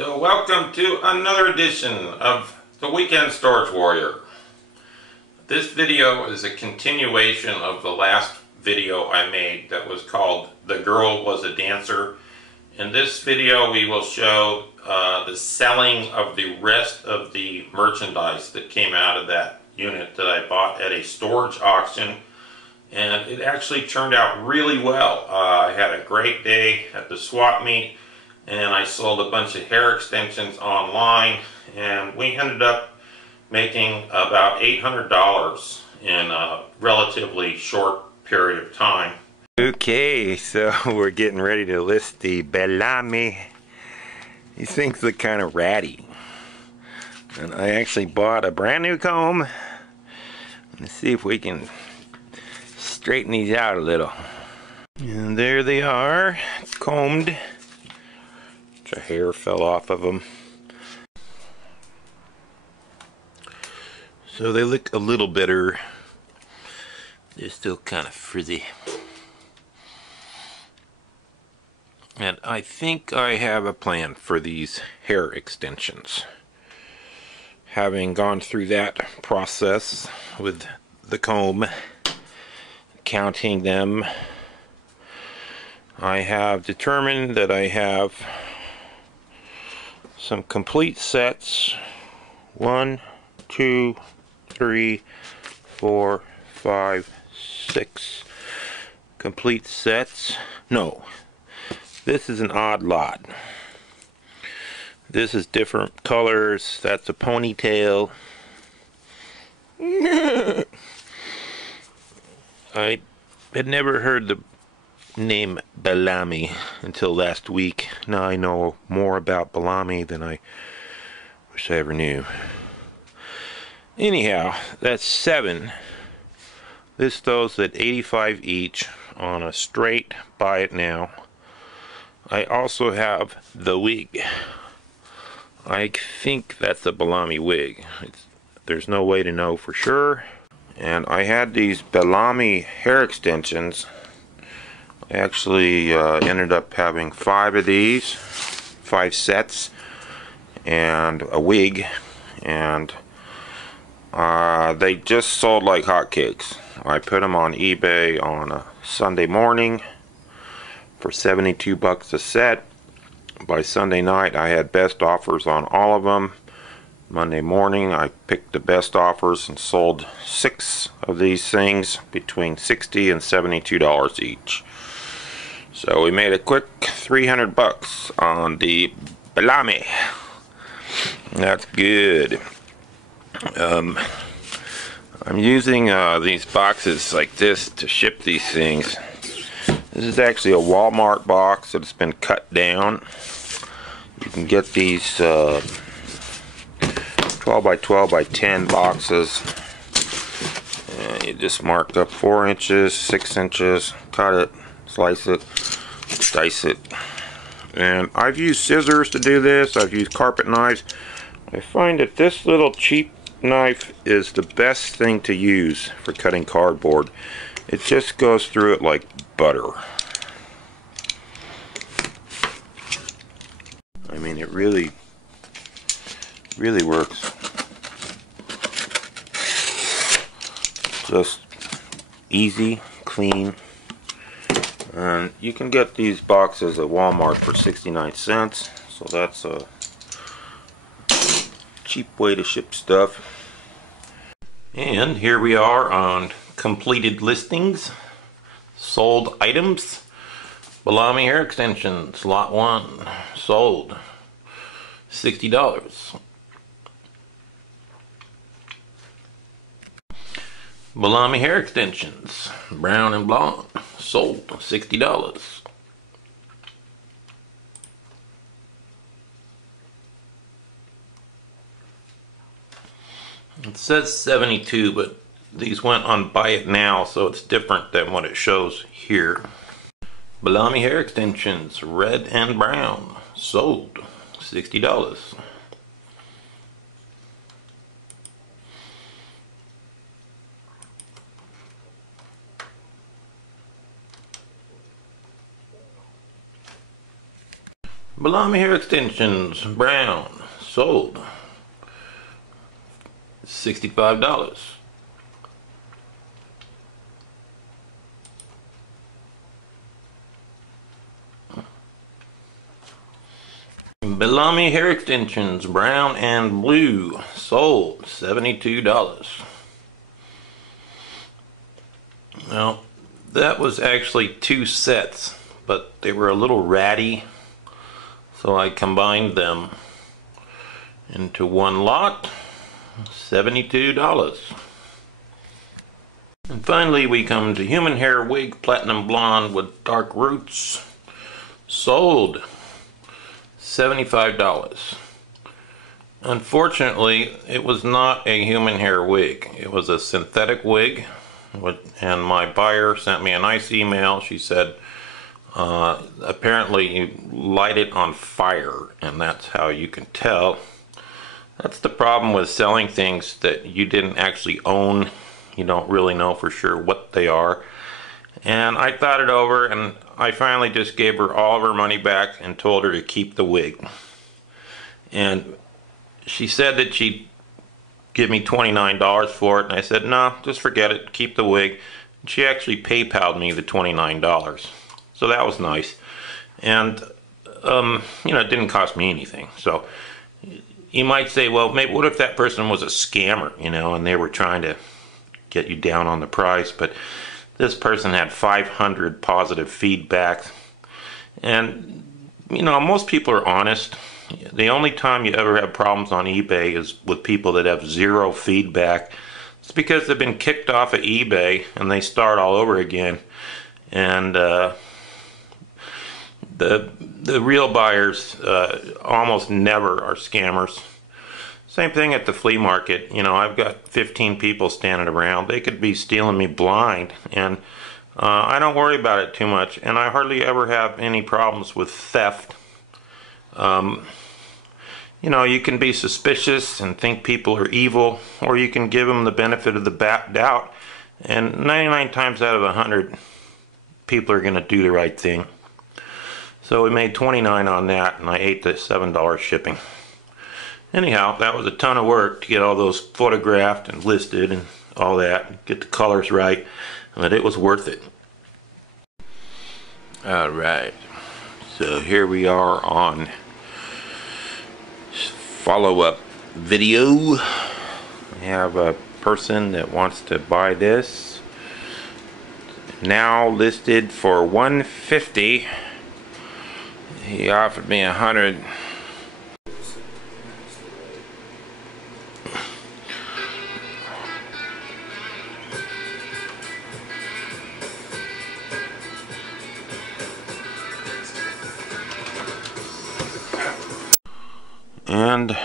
So welcome to another edition of the Weekend Storage Warrior. This video is a continuation of the last video I made that was called The Girl Was a Dancer. In this video we will show the selling of the rest of the merchandise that came out of that unit that I bought at a storage auction. And it actually turned out really well. I had a great day at the swap meet, and I sold a bunch of hair extensions online, and we ended up making about $800 in a relatively short period of time. Okay, so we're getting ready to list the Bellamy. These things look kind of ratty. And I actually bought a brand new comb. Let's see if we can straighten these out a little. And there they are, combed. The hair fell off of them. So they look a little better. They're still kind of frizzy. And I think I have a plan for these hair extensions. Having gone through that process with the comb, counting them, I have determined that I have some complete sets. 1, 2, 3, 4, 5, 6 complete sets. No, this is an odd lot. This is different colors. That's a ponytail. I had never heard the name Bellamy until last week. Now I know more about Bellamy than I wish I ever knew. Anyhow, that's 7. This those at $85 each on a straight buy it now. I also have the wig. I think that's a Bellamy wig. There's no way to know for sure. And I had these Bellamy hair extensions. I actually ended up having 5 of these, 5 sets, and a wig, and they just sold like hotcakes. I put them on eBay on a Sunday morning for $72 a set. By Sunday night I had best offers on all of them. Monday morning I picked the best offers and sold 6 of these things between $60 and $72 each. So we made a quick $300 on the Bellamy. That's good. I'm using these boxes like this to ship these things. This is actually a Walmart box that's been cut down. You can get these 12 by 12 by 10 boxes. And you just mark up 4 inches, 6 inches, cut it, slice it, dice it. And I've used scissors to do this. I've used carpet knives. I find that this little cheap knife is the best thing to use for cutting cardboard. It just goes through it like butter. I mean, it really works. Just easy, clean. And you can get these boxes at Walmart for 69 cents. So that's a cheap way to ship stuff. And here we are on completed listings. Sold items. Bellamy hair extensions, lot 1, sold $60. Bellamy hair extensions, brown and blonde, sold $60. It says 72, but these went on buy it now, so it's different than what it shows here. Bellamy hair extensions, red and brown, sold $60. Bellamy hair extensions, brown, sold $65. Bellamy hair extensions, brown and blue, sold $72. Well, that was actually 2 sets, but they were a little ratty, so I combined them into one lot, $72. And finally we come to human hair wig, platinum blonde with dark roots, sold $75. Unfortunately, it was not a human hair wig. It was a synthetic wig, and my buyer sent me a nice email. She said, apparently you light it on fire, and that's how you can tell. That's the problem with selling things that you didn't actually own. You don't really know for sure what they are. And I thought it over, and I finally just gave her all of her money back and told her to keep the wig. And she said that she'd give me $29 for it, and I said, no, just forget it, keep the wig. And she actually PayPal'd me the $29. So that was nice. And, you know, it didn't cost me anything. So you might say, well, maybe what if that person was a scammer, you know, and they were trying to get you down on the price? But this person had 500 positive feedbacks. And, you know, most people are honest. The only time you ever have problems on eBay is with people that have 0 feedback. It's because they've been kicked off of eBay and they start all over again. And the real buyers almost never are scammers. Same thing at the flea market. You know, I've got 15 people standing around. They could be stealing me blind, and I don't worry about it too much, and I hardly ever have any problems with theft. You know, you can be suspicious and think people are evil, or you can give them the benefit of the doubt, and 99 times out of 100 people are going to do the right thing. So we made $29 on that, and I ate the $7 shipping. Anyhow, that was a ton of work to get all those photographed and listed and all that, get the colors right, but it was worth it. Alright, so here we are on follow-up video. We have a person that wants to buy this, now listed for $150. He offered me $100. And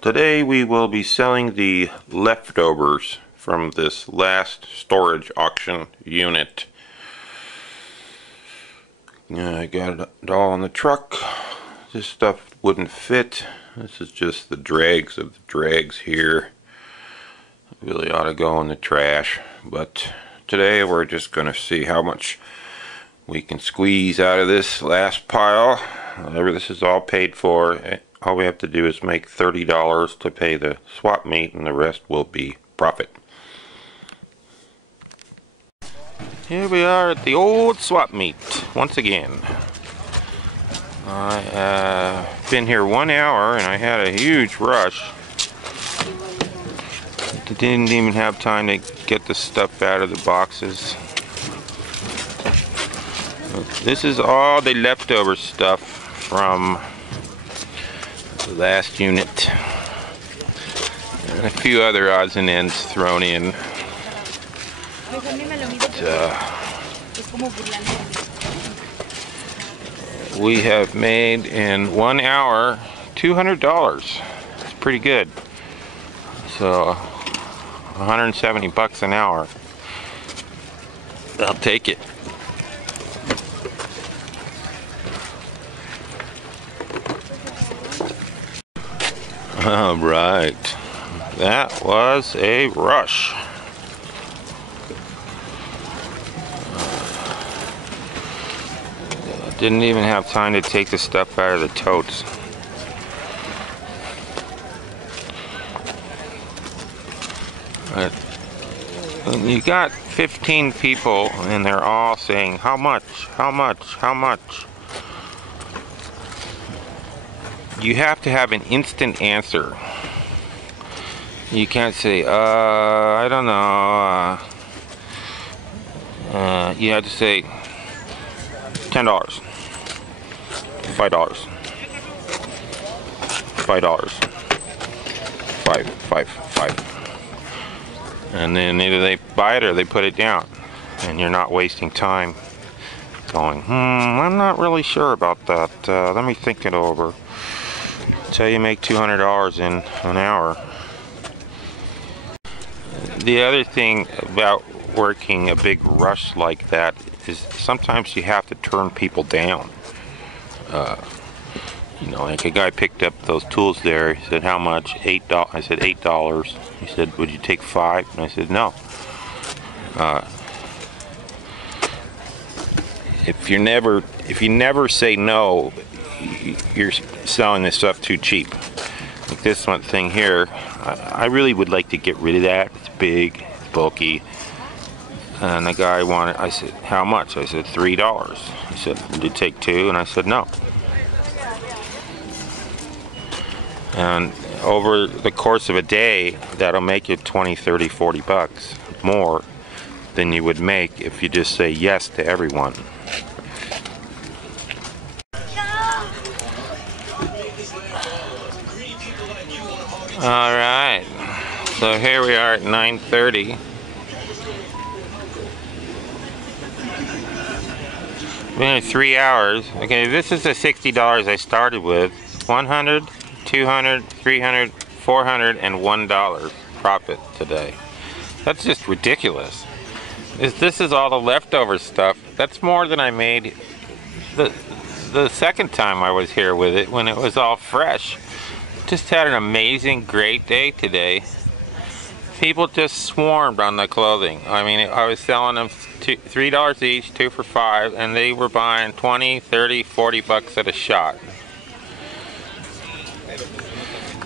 today we will be selling the leftovers from this last storage auction unit. I got it all in the truck. This stuff wouldn't fit. This is just the dregs of the dregs here. Really ought to go in the trash. But today we're just going to see how much we can squeeze out of this last pile. This is all paid for. All we have to do is make $30 to pay the swap meet, and the rest will be profit. Here we are at the old swap meet once again. I've been here 1 hour and I had a huge rush. Didn't even have time to get the stuff out of the boxes. This is all the leftover stuff from the last unit. And a few other odds and ends thrown in. We have made in 1 hour $200. It's pretty good. So 170 bucks an hour. I'll take it. All right, that was a rush. Didn't even have time to take the stuff out of the totes. You got 15 people and they're all saying, how much, how much, how much? You have to have an instant answer. You can't say, I don't know. You have to say $10, $5, $5, $5. And then either they buy it or they put it down. And you're not wasting time going, I'm not really sure about that. Let me think it over. Until you make $200 in an hour. The other thing about working a big rush like that is sometimes you have to turn people down. You know, like a guy picked up those tools there. He said, how much? $8. I said, $8. He said, would you take 5? And I said, no. If you never say no, you're selling this stuff too cheap. Like this one thing here, I really would like to get rid of that. It's big, it's bulky. And the guy wanted, I said, how much? I said, $3. He said, would you take 2? And I said, no. And over the course of a day, that'll make you 20, 30, 40 bucks more than you would make if you just say yes to everyone. Alright, so here we are at 9:30. Been here 3 hours. Okay, this is the $60 I started with. 100, 200, 300, 400, and $1 profit today. That's just ridiculous. This is all the leftover stuff. That's more than I made the second time I was here with it, when it was all fresh. Just had an amazing, great day today. People just swarmed on the clothing. I mean, I was selling them $3 each, 2 for $5, and they were buying 20, 30, 40 bucks at a shot.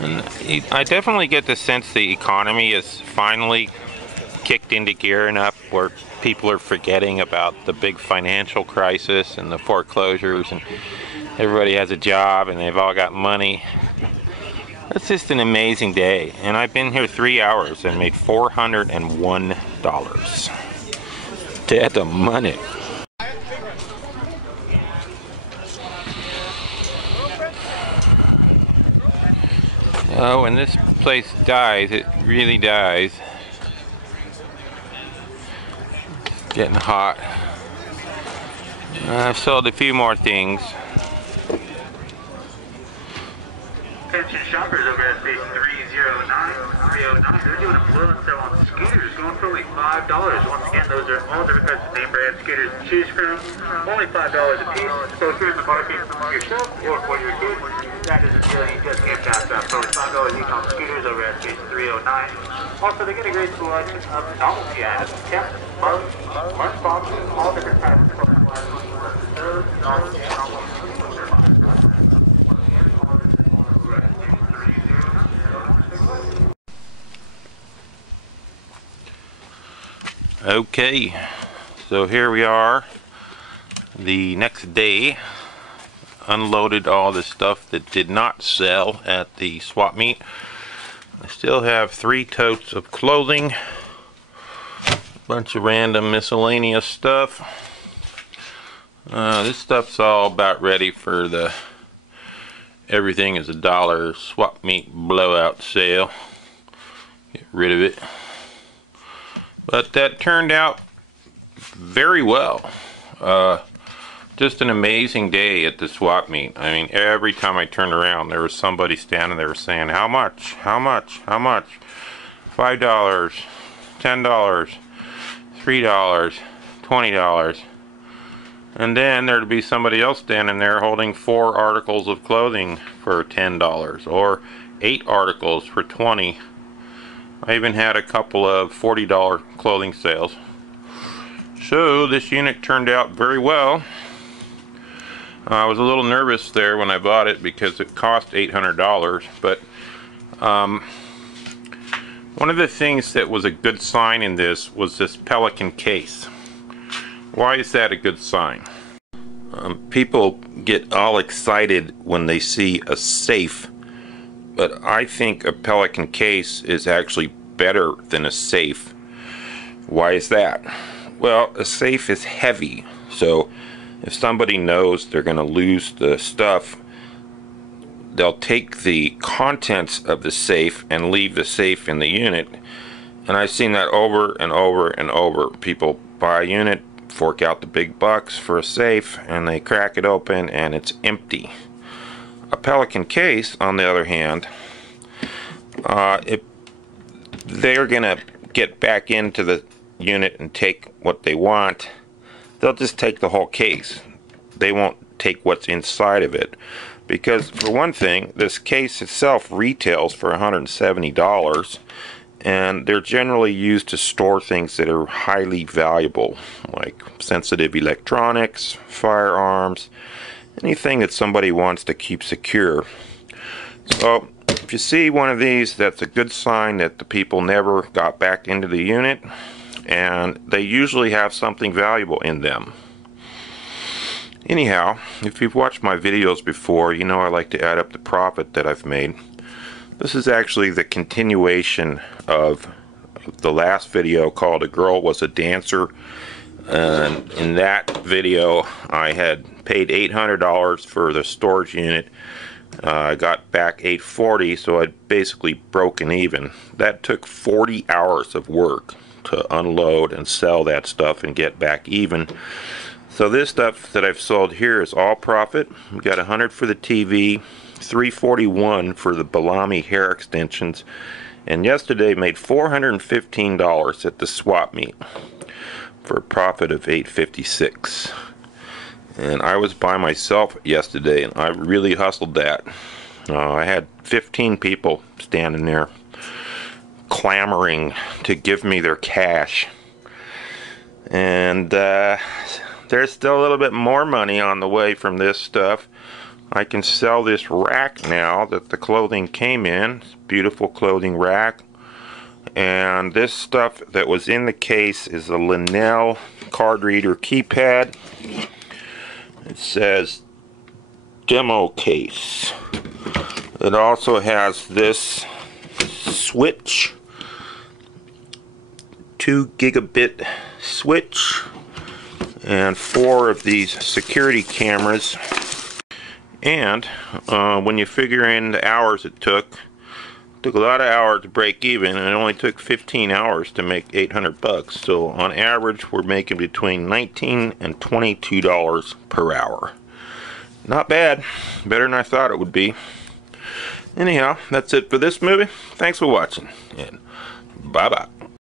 And I definitely get the sense the economy is finally kicked into gear enough where people are forgetting about the big financial crisis and the foreclosures, and everybody has a job and they've all got money. It's just an amazing day, and I've been here 3 hours and made $401. Dead of money. Oh, when this place dies, it really dies. It's getting hot. I've sold a few more things. Attention shoppers over at station 309. They're doing a blowout sale on scooters going for only $5. Once again, those are all different types of name brand scooters to choose from. Only $5 a piece. So if you're in the market for yourself or for your kids, that is a deal you just can't pass up. So it's $5 each on scooters over at station 309. Also, they get a great selection of novelty items, caps, mugs, lunchboxes, all different types of Okay, so here we are the next day. Unloaded all the stuff that did not sell at the swap meet. I still have 3 totes of clothing, a bunch of random miscellaneous stuff. This stuff's all about ready for the everything is $1 swap meet blowout sale. Get rid of it. But that turned out very well. Just an amazing day at the swap meet. I mean, every time I turned around, there was somebody standing there saying, how much, how much, how much? $5, $10, $3, $20. And then there'd be somebody else standing there holding 4 articles of clothing for $10 or 8 articles for $20. I even had a couple of $40 clothing sales. So this unit turned out very well. I was a little nervous there when I bought it because it cost $800, but one of the things that was a good sign in this was this Pelican case. Why is that a good sign? People get all excited when they see a safe, but I think a Pelican case is actually better than a safe. Why is that? Well, a safe is heavy, so if somebody knows they're going to lose the stuff, they'll take the contents of the safe and leave the safe in the unit. And I've seen that over and over and over. People buy a unit, fork out the big bucks for a safe, and they crack it open and it's empty. A Pelican case, on the other hand, if they're gonna get back into the unit and take what they want, they'll just take the whole case. They won't take what's inside of it, because for one thing, this case itself retails for $170, and they're generally used to store things that are highly valuable, like sensitive electronics, firearms, anything that somebody wants to keep secure. So if you see one of these, that's a good sign that the people never got back into the unit, and they usually have something valuable in them. Anyhow, if you've watched my videos before, you know I like to add up the profit that I've made. This is actually the continuation of the last video called "A Girl Was a Dancer." And in that video, I had paid $800 for the storage unit. I got back $840, so I'd basically broken even. That took 40 hours of work to unload and sell that stuff and get back even. So this stuff that I've sold here is all profit. We got $100 for the TV, $341 for the Bellamy hair extensions, and yesterday made $415 at the swap meet for a profit of $856. And I was by myself yesterday, and I really hustled that. I had 15 people standing there clamoring to give me their cash, and there's still a little bit more money on the way from this stuff. I can sell this rack now that the clothing came in. It's a beautiful clothing rack. And this stuff that was in the case is a Linnell card reader keypad. It says demo case. It also has this switch, 2 gigabit switch, and 4 of these security cameras. And when you figure in the hours it took a lot of hours to break even, and it only took 15 hours to make $800. So on average, we're making between $19 and $22 per hour. Not bad. Better than I thought it would be. Anyhow, that's it for this movie. Thanks for watching, and bye-bye.